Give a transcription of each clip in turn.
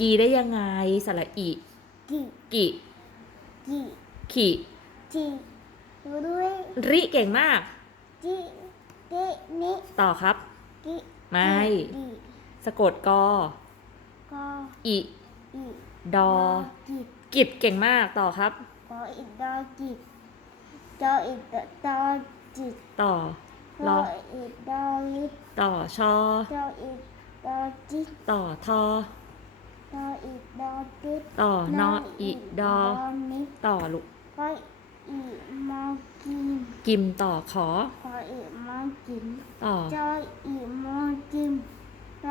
กีได้ยังไง สระอิกิกิกิขิจิด้วยริเก่งมากจิเดนิต่อครับ กิไม่กิสะกดกอ กอิอีดอ กิกิดเก่งมากต่อครับก็อีดอกิดออีดอจิต่อรออีดอลิต่อชอดออีดอจิต่อทอ ดออีดอจิต่อนออิดอนิต่อลูกก็อีมากินกิมต่อขอก็อีมากินต่อจออีมากิน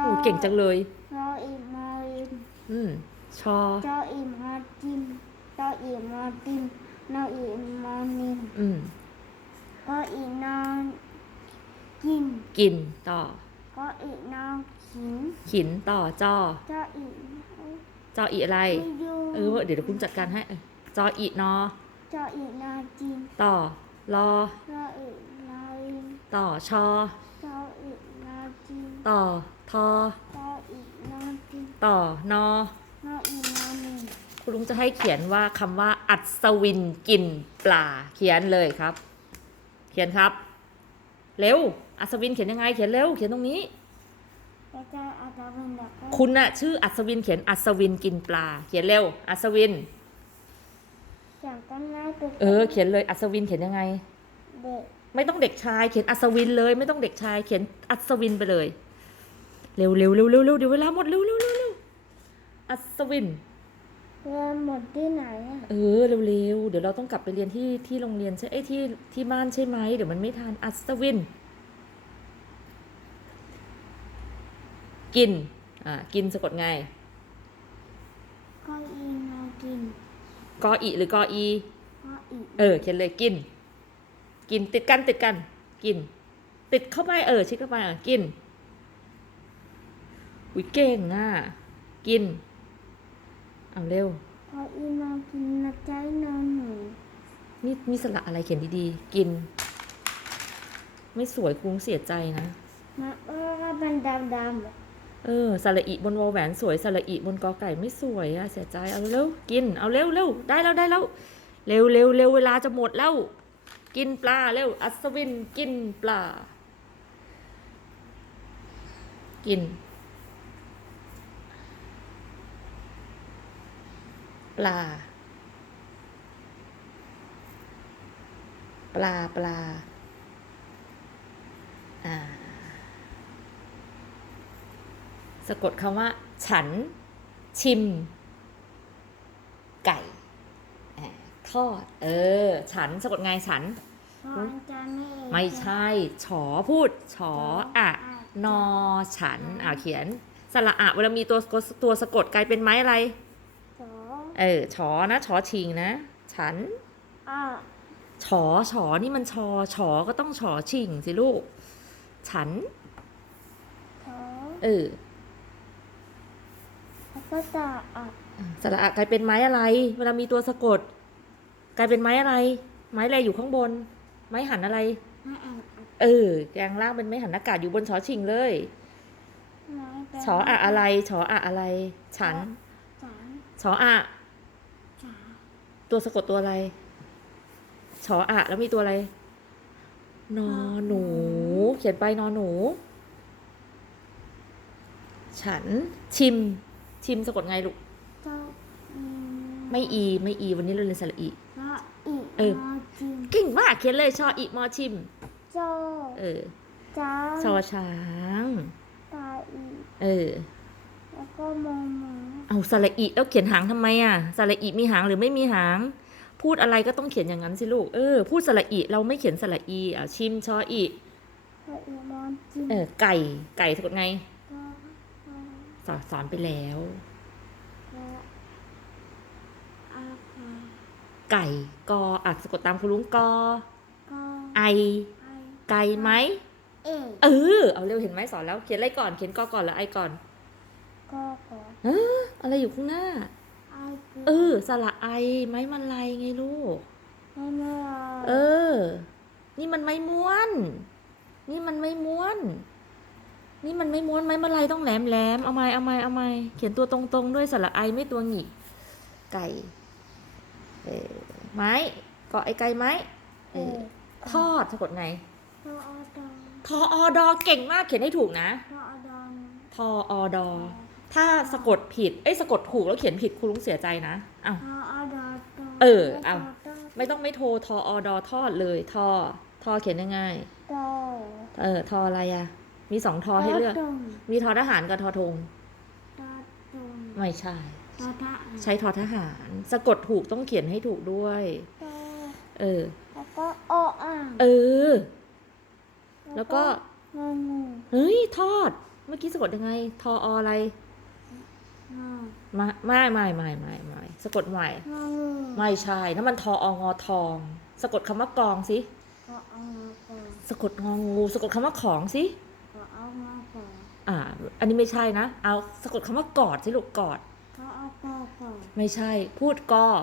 โอ้เก่งจังเลยรออีมารินอืมชอจออีมาจินจออีมาตินนออีมานินอืมก็อีนอนกินกินต่อก็อีนอนขิน ขินต่อจอจออี จออีอะไรไม่ยูเออเดี๋ยวเดี๋ยวคุณจัดการให้เออจออีนอ จออีนาจิน ต่อรอจออีนารินต่อชอจออีนาจิน ต่อทอจออีนาจิน ต่อนอนออีนานินคุณลุงจะให้เขียนว่าคำว่า อัศวินกินปลา เขียนเลยครับ เขียนครับ เร็ว อัศวินเขียนยังไง เขียนเร็ว เขียนตรงนี้แล้วก็อาจารย์เป็นแบบว่า คุณน่ะชื่ออัศวินเขียนอัศวินกินปลา เขียนเร็ว อัศวิน อย่างต้นไม้เป็นเออ เขียนเลยอัศวินเขียนยังไง เด็กไม่ต้องเด็กชายเขียนอัศวินเลย ไม่ต้องเด็กชายเขียนอัศวินไปเลย เร็วเร็วเร็วเร็วเร็วเดี๋ยวเวลาหมดเร็วเร็วเร็วเร็วอัศวิน เรียนหมดที่ไหนอะเออเร็วๆเดี๋ยวเราต้องกลับไปเรียนที่ที่โรงเรียนใช่เอ้ยที่ที่บ้านใช่ไหมเดี๋ยวมันไม่ทันอัศวิน กิน อ่ากินสะกดไงก็อีนากินกออีหรือกออี ก็อีเออเขียนเลยกิน กินติดกันติดกัน กิน ติดเข้าไปเออชิดเข้าไปอะกินอุ้ยเก่งอะกิน เอาเร็ว ก็อีนากินนะใจนอนหนูนี่มีสระอะไรเขียนดีๆ กิน ไม่สวยครุงเสียใจนะ นะเออก็เป็นดำดำๆอะ เออสระอีบนวอลแหวนสวยสระอีบนกอไก่ไม่สวยอะเสียใจเอาเร็วกินเอาเร็วเร็วได้แล้วได้แล้วเร็วเร็วเร็วเวลาจะหมดแล้ว กินปลาเร็วอัศวินกินปลา กิน ปลา ปลาปลาอ่า สะกดคำว่า ฉัน ชิม ไก่อ่าทอด เออ ฉันสะกดไงฉันเพราะอาจารย์ไม่เอกไม่ใช่ ฉอพูด ฉออะนอฉัน อ่าเขียน สระอะเวลามีตัวตัวสะกดกลายเป็นไม้อะไรสอเออฉอนะฉอชิงนะ ฉันอะฉอฉอนี่มันชอฉอก็ต้องฉอชิงสิลูก ฉันสอเออ แล้วก็ตาอะสระอะกลายเป็นไม้อะไร เวลามีตัวสะกด กลายเป็นไม้อะไร ไม้อะไรอยู่ข้างบน ไม้หันอะไร ไม่อ่านอะเออแกงล่างเป็นไม้หันอากาศอยู่บนชอชิงเลยไม่เป็นชออะอะไรชออะอะไร ฉันสามชออะสามตัวสะกดตัวอะไร ชออะแล้วมีตัวอะไร นอหนู เขียนไปนอหนู ฉันชิม ชิมสะกดไงลูก เจ้าอืมไม่อี ไม่อี วันนี้เราเรียนสระอีก็อีกเออ มาจิมเก่งมากเขียนเลยชออีมอชิม โจ้เออจ้าชอช้าง ตาอีกเออ แล้วก็มองหมาเอาสระอีแล้วเขียนหางทำไมอะสระอีมีหางหรือไม่มีหาง พูดอะไรก็ต้องเขียนอย่างนั้นสิลูกเออพูดสระอีเราไม่เขียนสระอีอะชิมชออีก็อีมอนจิมเออไก่ไก่สะกดไงก็ก็ สอนสอนไปแล้วก็อาคาไก่กออะสะกดตามคุณลุงกอก็ไอไอ ไก่ไหมเอเออเอาเร็วเห็นไหมสอนแล้วเขียนอะไรก่อนเขียนกอก่อนแล้วไอก่อนก็ก็เอออะไรอยู่ข้างหน้าไอคือเออสระไอไม้มันลายไงลูกไม่ไม่เออ นี่มันไม่ม้วน นี่มันไม่ม้วนไนี่มันไม่ม้วนไม้มาลายต้องแหลมแหลมเอาไม้เอาไม้เอาไม้เขียนตัวตรงๆ ด้วยสระไอไม่ตัวหงิกไก่เออไม้เกาะไอไก่ไม้เออทอดสะกดไงทออดอทออดอเก่งมากเขียนให้ถูกนะทออดอนทออดอถ้าสะกดผิดเอ้ยสะกดถูกแล้วเขียนผิดครูลุงเสียใจนะอ้าวทออดอตเออเอาไม่ต้องไม่โทรทออดอทอดเลยทอทอเขียนง่ายโตๆเออทออะไรอะ มีสองทอให้เลือกตรงมีทอทหารกับทอธงตอตรงไม่ใช่ตอทะใช้ทอทหาร สะกดถูกต้องเขียนให้ถูกด้วยโตเออ แล้วก็โออ่างเออ แล้วก็งองูเฮ้ย ทอด เมื่อกี้สะกดยังไง ทอออะไรงอมาไม่ไม่ไม่ไม่ไม่สะกดใหม่งองูไม่ใช่นั่นมันทอองอทอง สะกดคำว่ากองสิกอเอางอกอสะกดงองู สะกดคำว่าของสิกอ เอางอกออ่า อันนี้ไม่ใช่นะ เอาสะกดคำว่ากอดสิลูกกอดกอเอากอกอไม่ใช่ พูดกอก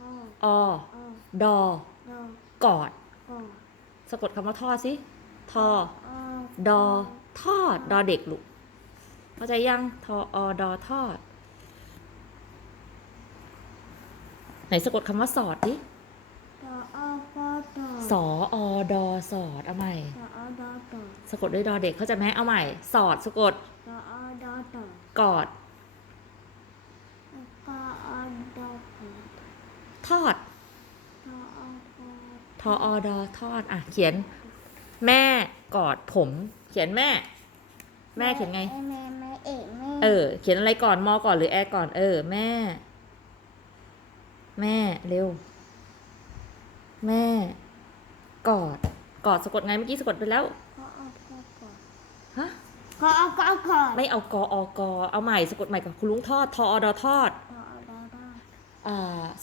อออดอ ดอกอด กอสะกดคำว่าทอดสิทออดอทอดดอเด็กลูกเข้าใจยังทออดอทอด ไหนสะกดคำว่าสอดดิ สออดอสอดเอาใหม่กอเอาดอตอสะกดด้วยดอเด็กเข้าใจไหมเอาใหม่ สอดสะกด กอเอาดอตอกอดกอเอาดอกอทอดกอเอากอทออดอทอด อะ เขียน แม่กอดผม เขียนแม่ แม่เขียนไงแม่แม่แม่เอกแม่เออ เขียนอะไรก่อนมอก่อนหรือแอก่อน เออ แม่ แม่เร็ว แม่ กอด กอดสะกดไงเมื่อกี้สะกดไปแล้วกอเอากอกอฮะกอเอากอก่อนไม่เอากออกอ เอาใหม่สะกดใหม่กับคุณลุงทอดทออดอทอดกอเอาดอดออ่า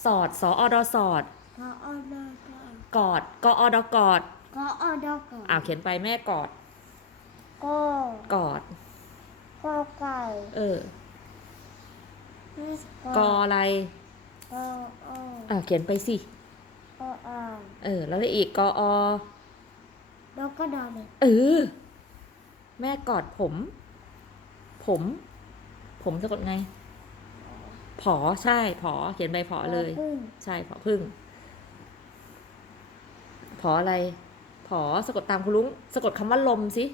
สอดสออดอสอดกอเอาดอกอกอดกออดอกอดกอเอาดอกออ่าเขียนไปแม่กอดกอกอดกอไก่เออแม่กออะไรกอโออ่าเขียนไปสิก ออ่างเออ แล้วอะไรอีกกออดอกก็ดอเลยเออ แม่กอดผม ผม ผมสะกดไง ผอใช่ผอเขียนใบผอเลยพึ่งใช่ผอพึ่ง ผออะไร ผอสะกดตามคุณลุง สะกดคำว่าลมสิ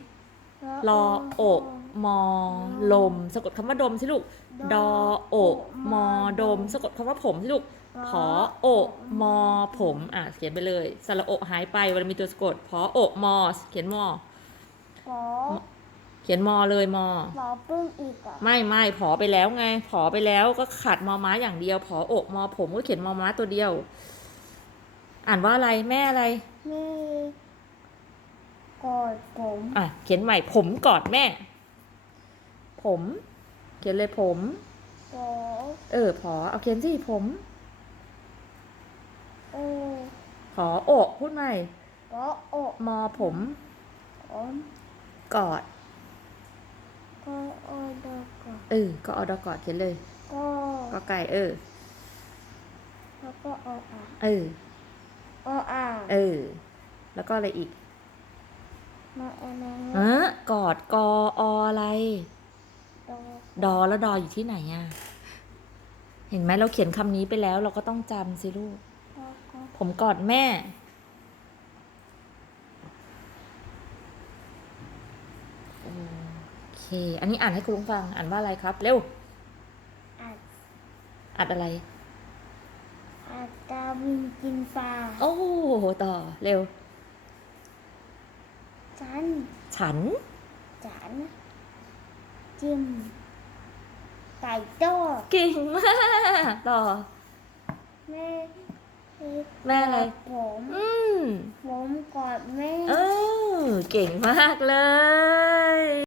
รอโอก มอลม สะกดคำว่าดมสิลูก ดอโอกมอดม สะกดคำว่าผมสิลูกผอโอกมอผมอะเขียนไปเลยสระโอกหายไปเวลามีตัวสะกดผอโอกมอเขียนมอขอเขียนมอเลยมอขอพึ่งอีกอะไม่ไม่ผอไปแล้วไงผอไปแล้วก็ขาดมอม้าอย่างเดียวผออกมอผมก็เขียนมอม้าตัวเดียว อ่านว่าอะไรแม่อะไรแม่กอดผมอะเขียนใหม่ผมกอดแม่ ผม เขียนเลยผมขอเออผอเอาเขียนสิผมโอผออกพูดใหม่ขอโอมอผม ผมกอด ก็โอดอกก่อนเออ ก็เอาดอกกอดเขียนเลย ก็ก็ไก่เออ แล้วก็โออ่างเออ โออ่างเออ แล้วก็อะไรอีกมาเอ็นฮะกอดกอออะไร ดอกดอแล้วดออยู่ที่ไหนอะเห็นไหมเราเขียนคำนี้ไปแล้วเราก็ต้องจำสิลูกดอกก็ผมกอดแม่ โอเค อันนี้อ่านให้คุณลุงฟัง อ่านว่าอะไรครับ เร็ว อัดอัดอะไร อัดตาวินกินปลาโอ้ต่อ เร็ว ฉัน ฉัน ฉัน จิ้ม ไก่โต้เก่งมากต่อ แม่แม่อะไรกดผม อืมผมกอดแม่ เออ เก่งมากเลย